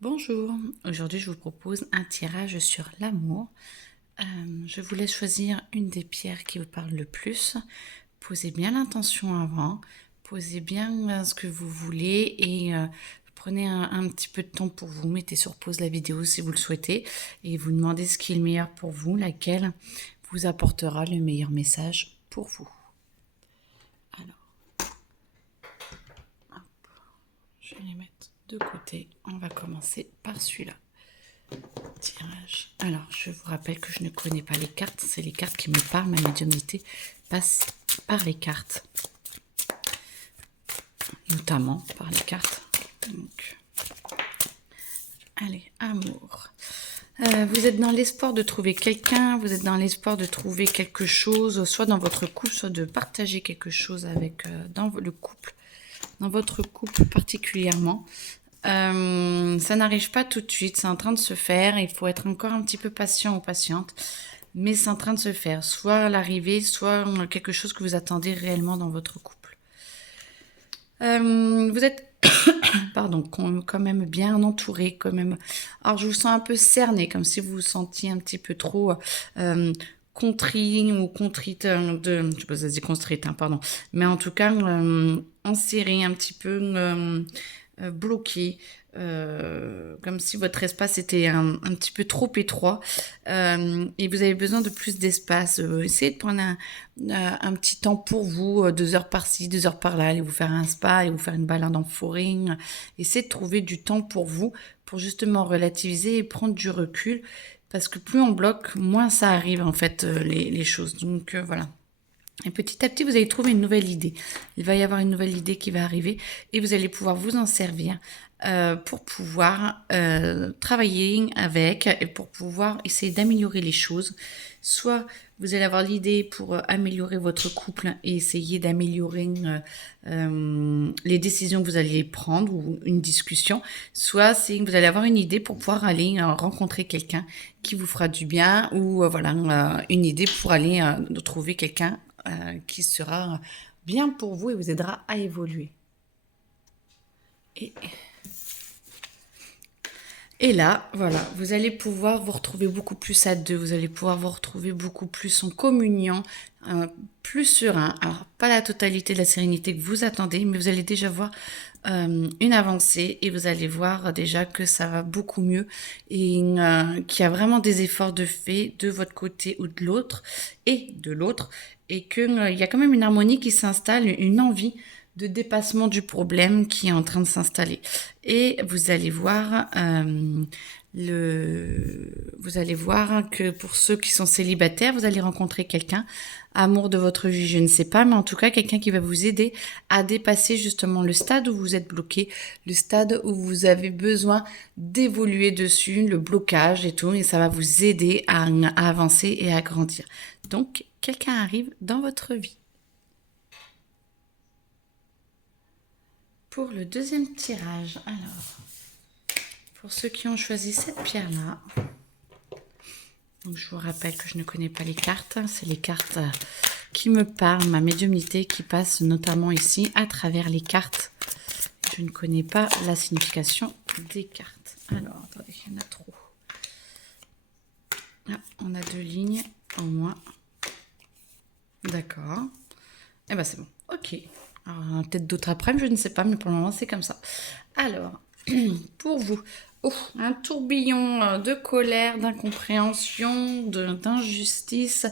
Bonjour, aujourd'hui je vous propose un tirage sur l'amour. Je vous laisse choisir une des pierres qui vous parle le plus. Posez bien l'intention avant, posez bien ce que vous voulez et prenez un petit peu de temps pour vous. Mettez sur pause la vidéo si vous le souhaitez et vous demandez ce qui est le meilleur pour vous, laquelle vous apportera le meilleur message pour vous. Alors, je vais les mettre de côté. On va commencer par celui-là. Tirage. Alors, je vous rappelle que je ne connais pas les cartes. C'est les cartes qui me parlent. Ma médiumnité passe par les cartes. Notamment par les cartes. Donc, allez, amour. Vous êtes dans l'espoir de trouver quelqu'un, vous êtes dans l'espoir de trouver quelque chose, soit dans votre couple, soit de partager quelque chose avec dans le couple, dans votre couple particulièrement. Ça n'arrive pas tout de suite, c'est en train de se faire. Il faut être encore un petit peu patient ou patiente, mais c'est en train de se faire. Soit à l'arrivée, soit quelque chose que vous attendez réellement dans votre couple. Vous êtes pardon, quand même bien entouré, quand même. Alors je vous sens un peu cerné, comme si vous vous sentiez un petit peu trop contrit ou contrite je sais pas si ça se dit constrite, hein, pardon. Mais en tout cas, enserré, un petit peu bloqué, comme si votre espace était un petit peu trop étroit et vous avez besoin de plus d'espace. Essayez de prendre un petit temps pour vous, 2 heures par-ci, 2 heures par-là, allez vous faire un spa, allez vous faire une balade en forêt. Essayez de trouver du temps pour vous, pour justement relativiser et prendre du recul, parce que plus on bloque, moins ça arrive en fait les choses. Donc voilà. Et petit à petit, vous allez trouver une nouvelle idée. Il va y avoir une nouvelle idée qui va arriver et vous allez pouvoir vous en servir pour pouvoir travailler avec et pour pouvoir essayer d'améliorer les choses. Soit vous allez avoir l'idée pour améliorer votre couple et essayer d'améliorer les décisions que vous allez prendre ou une discussion. Soit c'est que vous allez avoir une idée pour pouvoir aller rencontrer quelqu'un qui vous fera du bien ou voilà une idée pour aller trouver quelqu'un qui sera bien pour vous et vous aidera à évoluer. Et là, voilà, vous allez pouvoir vous retrouver beaucoup plus à deux, vous allez pouvoir vous retrouver beaucoup plus en communion, plus serein. Alors, pas la totalité de la sérénité que vous attendez, mais vous allez déjà voir une avancée et vous allez voir déjà que ça va beaucoup mieux et qu'il y a vraiment des efforts de fait de votre côté ou de l'autre et qu'il y a quand même une harmonie qui s'installe, une envie de dépassement du problème qui est en train de s'installer. Et vous allez voir vous allez voir que pour ceux qui sont célibataires, vous allez rencontrer quelqu'un, amour de votre vie, je ne sais pas, mais en tout cas quelqu'un qui va vous aider à dépasser justement le stade où vous êtes bloqué, le stade où vous avez besoin d'évoluer dessus, le blocage et tout, et ça va vous aider à avancer et à grandir. Donc quelqu'un arrive dans votre vie. Pour le deuxième tirage, alors, pour ceux qui ont choisi cette pierre-là, donc je vous rappelle que je ne connais pas les cartes, c'est les cartes qui me parlent, ma médiumnité qui passe notamment ici à travers les cartes. Je ne connais pas la signification des cartes. Alors, attendez, il y en a trop. Là, on a 2 lignes en moins. D'accord. Eh ben c'est bon. Ok. Alors, peut-être d'autres après, je ne sais pas, mais pour le moment, c'est comme ça. Alors, pour vous, un tourbillon de colère, d'incompréhension, d'injustice,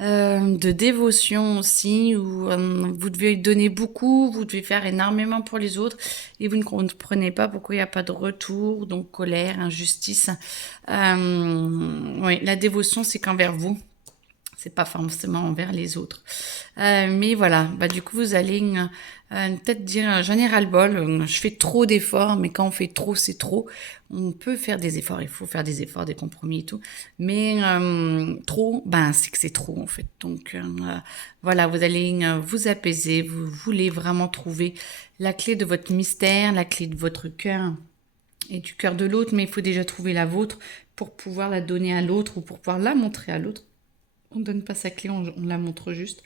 de dévotion aussi, où vous devez donner beaucoup, vous devez faire énormément pour les autres, et vous ne comprenez pas pourquoi il n'y a pas de retour, donc colère, injustice. Oui, la dévotion, c'est qu'envers vous. C'est pas forcément envers les autres. Mais voilà, bah du coup vous allez peut-être dire j'en ai ras-le-bol, je fais trop d'efforts, mais quand on fait trop, c'est trop. On peut faire des efforts, il faut faire des efforts, des compromis et tout. Mais trop, ben c'est que c'est trop en fait. Donc voilà, vous allez vous apaiser, vous voulez vraiment trouver la clé de votre mystère, la clé de votre cœur et du cœur de l'autre, mais il faut déjà trouver la vôtre pour pouvoir la donner à l'autre ou pour pouvoir la montrer à l'autre. On ne donne pas sa clé, on la montre juste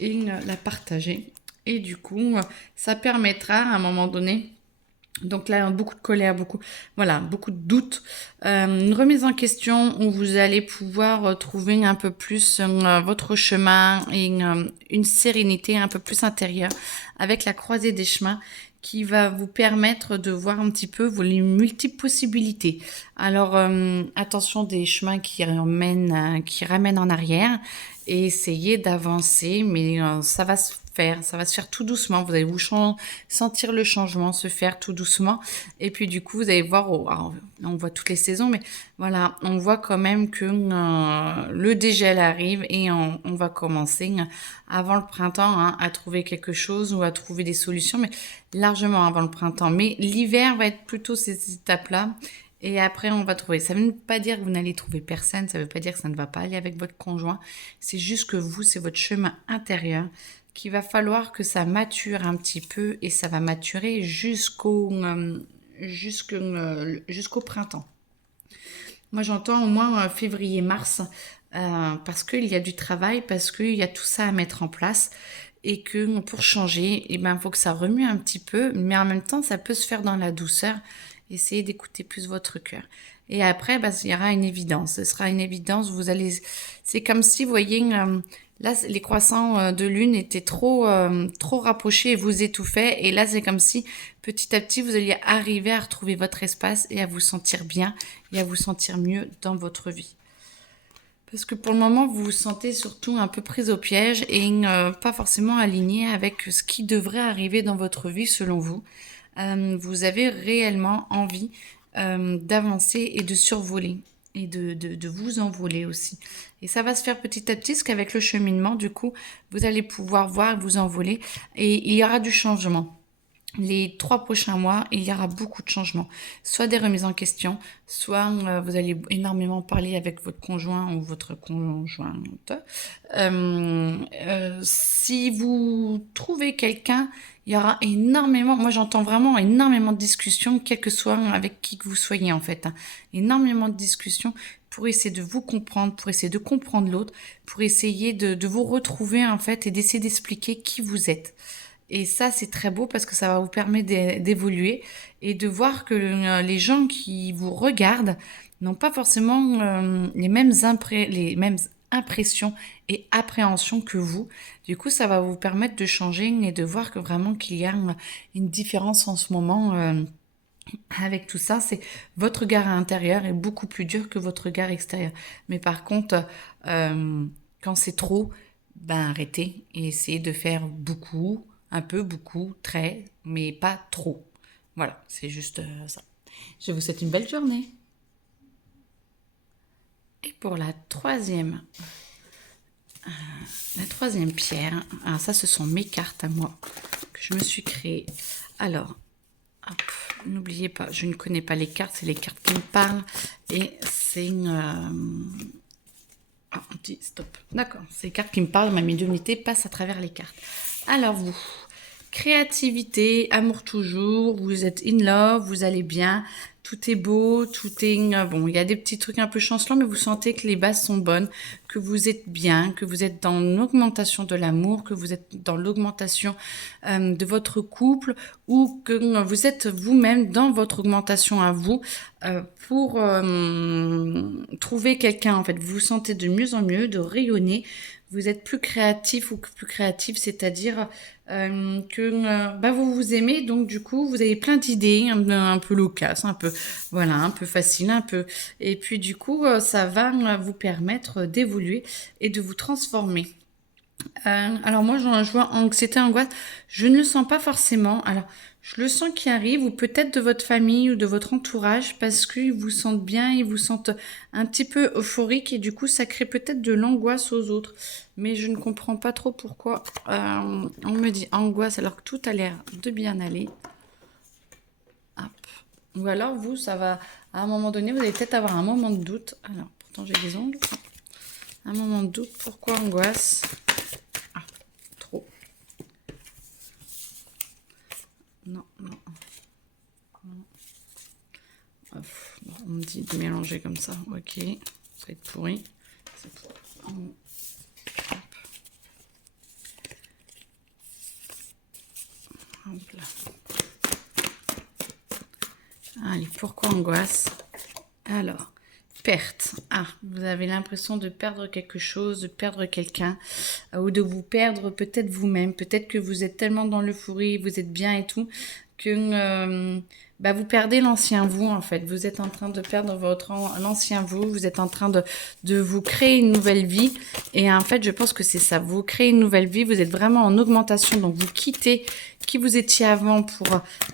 et la partager. Et du coup, ça permettra à un moment donné Donc là, beaucoup de colère, voilà, beaucoup de doutes. Une remise en question où vous allez pouvoir trouver un peu plus votre chemin et une sérénité un peu plus intérieure avec la croisée des chemins qui va vous permettre de voir un petit peu les multiples possibilités. Alors, attention des chemins qui ramènent en arrière et essayez d'avancer, mais ça va se faire tout doucement. Vous allez sentir le changement se faire tout doucement. Et puis du coup, vous allez voir, alors, on voit toutes les saisons, mais voilà, on voit quand même que le dégel arrive et on va commencer avant le printemps à trouver quelque chose ou à trouver des solutions, mais largement avant le printemps. Mais l'hiver va être plutôt ces étapes-là. Et après, on va trouver. Ça ne veut pas dire que vous n'allez trouver personne, ça ne veut pas dire que ça ne va pas aller avec votre conjoint. C'est juste que vous, c'est votre chemin intérieur qu'il va falloir que ça mature un petit peu et ça va maturer jusqu'au printemps. Moi, j'entends au moins février-mars parce qu'il y a du travail, parce qu'il y a tout ça à mettre en place et que pour changer, eh ben, il faut que ça remue un petit peu, mais en même temps, ça peut se faire dans la douceur. Essayez d'écouter plus votre cœur. Et après, bah, il y aura une évidence. Ce sera une évidence. C'est comme si, vous voyez, là, les croissants de lune étaient trop rapprochés et vous étouffaient. Et là, c'est comme si, petit à petit, vous alliez arriver à retrouver votre espace et à vous sentir bien et à vous sentir mieux dans votre vie. Parce que pour le moment, vous vous sentez surtout un peu prise au piège et pas forcément aligné avec ce qui devrait arriver dans votre vie selon vous. Vous avez réellement envie d'avancer et de survoler et de vous envoler aussi. Et ça va se faire petit à petit, parce qu'avec le cheminement, du coup, vous allez pouvoir voir vous envoler et il y aura du changement. Les 3 prochains mois, il y aura beaucoup de changements. Soit des remises en question, soit vous allez énormément parler avec votre conjoint ou votre conjointe. Si vous trouvez quelqu'un, il y aura énormément, moi j'entends vraiment énormément de discussions, quel que soit avec qui que vous soyez en fait. Énormément de discussions pour essayer de vous comprendre, pour essayer de comprendre l'autre, pour essayer de vous retrouver en fait et d'essayer d'expliquer qui vous êtes. Et ça, c'est très beau parce que ça va vous permettre d'évoluer et de voir que les gens qui vous regardent n'ont pas forcément les mêmes impressions et appréhensions que vous. Du coup, ça va vous permettre de changer et de voir que vraiment qu'il y a une différence en ce moment. Avec tout ça, c'est votre regard intérieur est beaucoup plus dur que votre regard extérieur. Mais par contre, quand c'est trop, ben arrêtez et essayez de faire beaucoup, un peu, beaucoup, très, mais pas trop. Voilà, c'est juste ça. Je vous souhaite une belle journée. Et pour la troisième pierre, alors ça, ce sont mes cartes à moi que je me suis créées. Alors, hop, n'oubliez pas, je ne connais pas les cartes, c'est les cartes qui me parlent. Et c'est une... Ah, on dit stop. D'accord, c'est les cartes qui me parlent, ma médiumnité passe à travers les cartes. Alors vous, créativité, amour toujours, vous êtes in love, vous allez bien, tout est beau, tout est... Bon, il y a des petits trucs un peu chancelants, mais vous sentez que les bases sont bonnes, que vous êtes bien, que vous êtes dans l'augmentation de l'amour, que vous êtes dans l'augmentation de votre couple, ou que vous êtes vous-même dans votre augmentation à vous pour trouver quelqu'un. En fait, vous vous sentez de mieux en mieux, de rayonner. Vous êtes plus créatif ou plus créative, c'est-à-dire que bah, vous vous aimez, donc du coup vous avez plein d'idées un peu locales, un peu voilà, un peu facile, un peu, et puis du coup ça va vous permettre d'évoluer et de vous transformer. Alors moi, je vois anxiété, angoisse, je ne le sens pas forcément. Alors, je le sens qui arrive, ou peut-être de votre famille ou de votre entourage, parce qu'ils vous sentent bien, ils vous sentent un petit peu euphorique, et du coup, ça crée peut-être de l'angoisse aux autres. Mais je ne comprends pas trop pourquoi on me dit angoisse alors que tout a l'air de bien aller. Hop. Ou alors, vous, ça va, à un moment donné, vous allez peut-être avoir un moment de doute. Alors, pourtant, j'ai des ongles. Un moment de doute, pourquoi angoisse ? Trop. Non, non. On me dit de mélanger comme ça. Ok, ça va être pourri. C'est pour... Hop. Hop là. Allez, pourquoi angoisse? Alors, perte. Ah, vous avez l'impression de perdre quelque chose, de perdre quelqu'un, ou de vous perdre peut-être vous-même. Peut-être que vous êtes tellement dans l'euphorie, vous êtes bien et tout, que vous perdez l'ancien vous, en fait. Vous êtes en train de perdre l'ancien vous, vous êtes en train de vous créer une nouvelle vie. Et en fait, je pense que c'est ça. Vous créez une nouvelle vie, vous êtes vraiment en augmentation, donc vous quittez qui vous étiez avant pour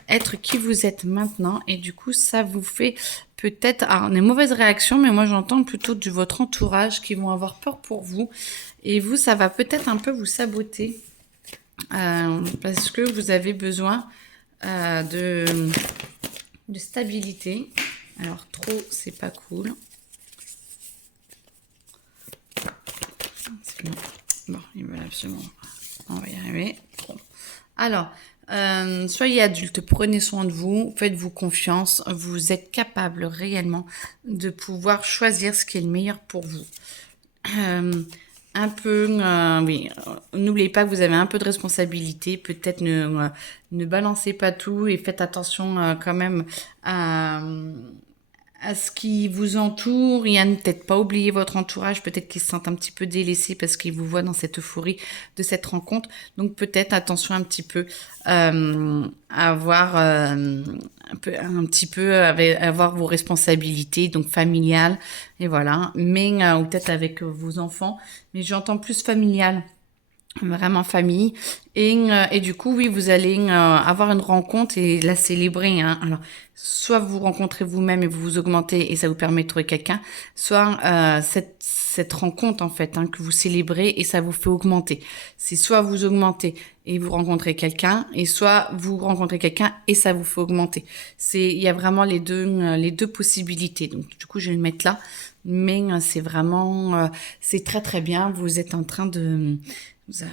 être qui vous êtes maintenant. Et du coup, ça vous fait peut-être des mauvaises réactions, mais moi j'entends plutôt de votre entourage qui vont avoir peur pour vous. Et vous, ça va peut-être un peu vous saboter parce que vous avez besoin de stabilité. Alors trop, c'est pas cool. Bon, il veut absolument. On va y arriver. Bon. Alors, soyez adulte, prenez soin de vous, faites-vous confiance, vous êtes capable réellement de pouvoir choisir ce qui est le meilleur pour vous. Oui, n'oubliez pas que vous avez un peu de responsabilité, peut-être ne balancez pas tout et faites attention quand même à ce qui vous entoure et à ne peut-être pas oublier votre entourage, peut-être qu'ils se sentent un petit peu délaissés parce qu'ils vous voient dans cette euphorie de cette rencontre. Donc peut-être attention un petit peu à avoir avoir vos responsabilités, donc familiales, et voilà, mais ou peut-être avec vos enfants, mais j'entends plus familial. Vraiment famille et du coup oui vous allez avoir une rencontre et la célébrer hein. Alors soit vous rencontrez vous-même et vous vous augmentez et ça vous permet de trouver quelqu'un, soit cette rencontre en fait que vous célébrez et ça vous fait augmenter. C'est soit vous augmentez et vous rencontrez quelqu'un et soit vous rencontrez quelqu'un et ça vous fait augmenter. Il y a vraiment les deux possibilités. Donc du coup je vais le mettre là, mais c'est vraiment c'est très très bien. Vous êtes en train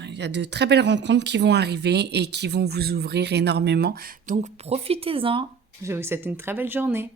il y a de très belles rencontres qui vont arriver et qui vont vous ouvrir énormément. Donc, profitez-en. Je vous souhaite une très belle journée.